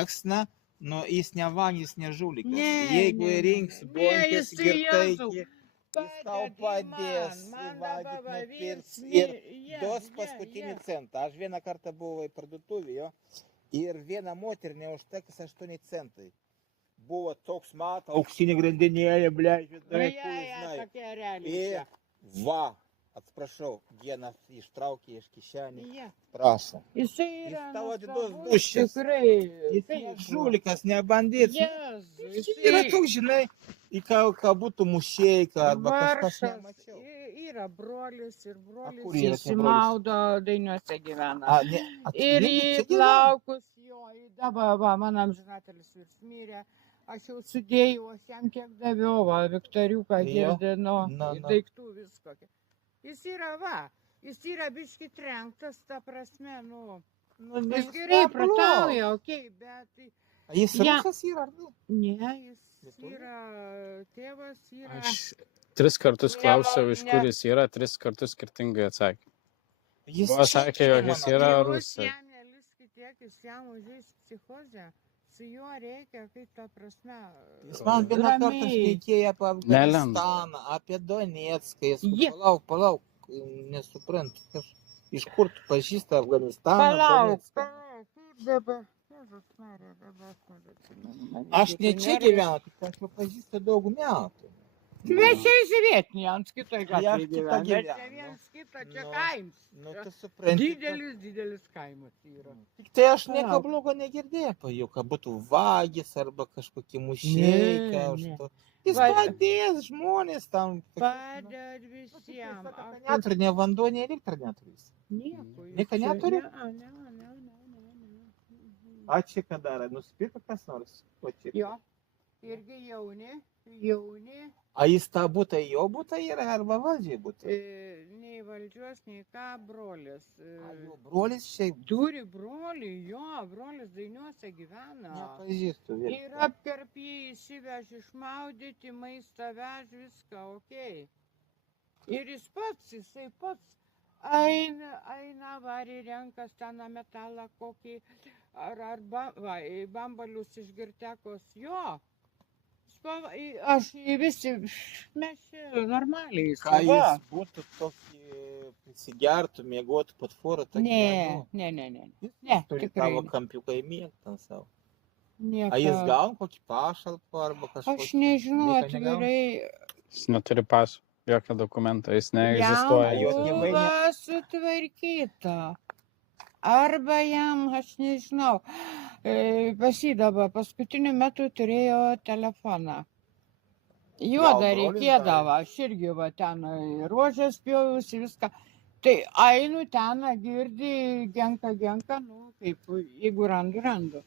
mėgsna, nu jis ne vagis, ne žulikas. Ne, Jeigu ne, įrinks ne, bonkės jis tai Jėzau, girtaikį, jis tau padės man valgyt, dabar nupirks virs, ir duos paskutinį centą. Aš vieną kartą buvau į parduotuvį jo ir vieną moterį neužteks 8 centai. Buvo toks matas, auksinė grandinėlė, blėdžiu, tai žinai. tokia realiai. Ir va, atsiprašau, vienas ištraukė iš kišenį. Ja. Prašom. Jisai Jis yra tau atiduos nuostabus, dušis. tikrai. Jis ne žulikas, nebandyt. Jėzau, Jis yra toks, žinai, ką būtų mušeika arba kažkas varšas. nemačiau. Yra brolis ir kur brolis yra tie įsimaudo Dainiuose gyvena. A, ne, Ir negi į čia gyvena? plaukus jo, dabar, va, mano amžinatelis vis mirė. Aš jau sudėjau, aš jam kiek daviau, va, Viktoriuką Jo. girdino, Na. daiktų visko. Jis yra, va, jis yra biški trenktas, ta prasme, nu, Nu, jis gerai pratauja, okei, bet... A jis Ja. rusas yra, ar ne? Ne, jis Lietuvis? yra, tėvas yra... Aš 3 kartus Ne, klausiau, iš ne. kur jis yra, 3 kartus skirtingai atsakė. Jis Buvo sakė, jog jis mano. yra Jūs rusas. jam neliskit tiek, jis jam užeis psichozę. Su juo reikia, kaip ta prasme... Jis man vieną kartą ramiai. šnekėjo apie Afganistaną, apie Donetską. Jis Jie. palauk, nesuprantu. Iš kur tu pažįsti Afganistaną? Palauk, Donetską? kaip dabar... Jėzus Marija, dabar nebeatsimenu. Aš ne čia gyvenu, tik aš jau pažįstu daug metų. Svečiai žiūrėtiniai, ant kitoj aš gatvėje kitą gyvena. Bet gyvenu. čia viens kitą, čia Nu. kaimas. Nu, tu supranti. Didelis kaimas yra. Tik tai aš nieko Palauk. blogo negirdėjau apie jų, kad būtų vagis arba kažkokie mušeika. Ne. Jis Va- padės žmonės tam. Paded visiems. Neturi, ne vanduo, ne elektrą neturi. Nieko. Nieko neturi? Ne. A čia ką daro, nusipirko kas nors? O čia. Jo. Irgi jauni. A jis tą būtą, jo būtą yra arba valdžiai būtą? Nei valdžios, nei ką, brolis. A jo brolis šiaip Turi brolį, jo, brolis Dainiuose gyvena. nepažįstu. Ir apkarpėjai įsivež išmaudyti, maistą vež, viską, okei. Ir jisai pats eina, varį renkas ten metalą kokį, ar bambalius iš girtekos, jo. Aš visi, mes čia normaliai. Ką jis būtų tokį prisigertų, mėgotų pat forą, tokį Ne, Jis ne, turi tikrai tavo ne. kampiuką įmėgti ant savo. Nieko. A jis gauna kokį pašalpą arba kažkokį? Aš nežinau, Nieko negauna? atvirai. Jis neturi pasų, jokio dokumento, jis neegzistuoja. jo tėvai ne- Buvo sutvarkyta. Arba jam, aš nežinau, pasydavo, paskutiniu metu turėjo telefoną. Juodą Gal brolis reikėdavo, aš irgi va ten rožės pjoviausi viską. Tai einu ten, girdi, genka, nu kaip, jeigu randu.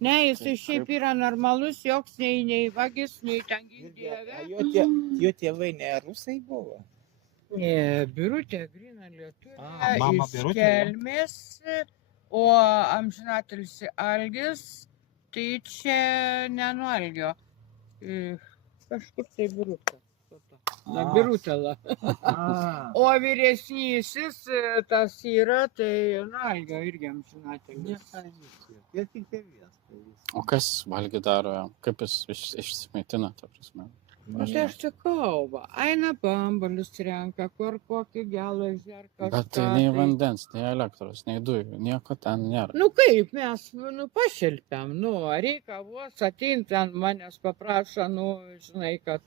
Ne, jisai šiaip yra normalus, joks nei vagis, nei ten A girdėjė. jo tėvai ne rusai buvo? Ne, Birutė, grina lietuvė, A, mama iš Birutė, jo. Kelmės, o amžinatelis Algis, tai čia ne nuo Algio. Kažkur tai Birutė. Na, Birutėla. A, O vyresnysis tas yra, tai nuo Algio irgi amžinatelis. nepažįstu. Jis tik tai vienas pažįstu. O kas valgy daro, kaip jis išsimaitina, ta prasme? O tai aš sakau, va, eina bambalius renka, kur kokį gelą žerka. Bet tai nei vandens, nei elektros, nei dujų, nieko ten nėra. Nu kaip mes, pašelpiam, reikia vos ateint ant manęs paprašo, žinai, kad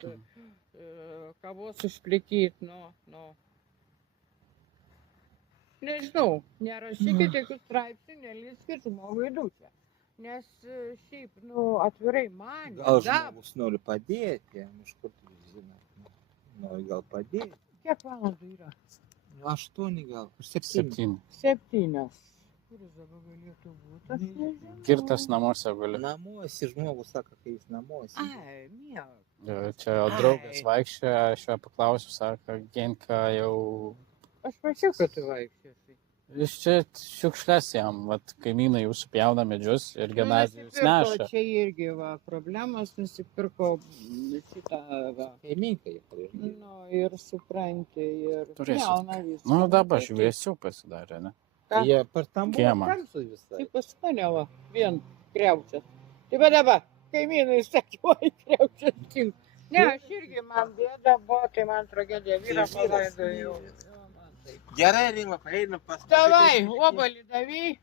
kavos užplikyti, Nežinau, nerašykit jokių straipsnių, neliskit žmogui dušę. Nes šiaip, atvirai man. Gal žmogus nori padėti, iš kur tu žinai. Nori gal padėti. Kiek valandų yra? 8 gal, 7. 7. Kuris dabar galėtų būti? Aš nežinau. Girtas namuose guli. Namuose žmogus sako, kai jis namuose. Ai, miau. Čia draugas vaikščioja, aš jo paklausiu, sako, Genka jau... Aš mačiau, kad tu vaikščiasi. Jis čia šiukšles jam, kaimynai jau supjauna medžius ir Genadijus neša. Čia irgi problemos, nusipirko šitą, Kaimynkai. ir supranti, ir Turėsit. pjauna viską. Nu, dabar šviesiau pasidarė, ne? Ką? Jie per tam buvo Kiemą. tamsu visai. Tai pas mane, vien kreučias. Tai va dabar, kaimynai sakiau, į kreučias tinka. Ne, aš irgi man bėda buvo, tai man tragedija vyrą Tai vyras palaidojau. Gerai, Rima, paeinam pas Davai, obalį davai.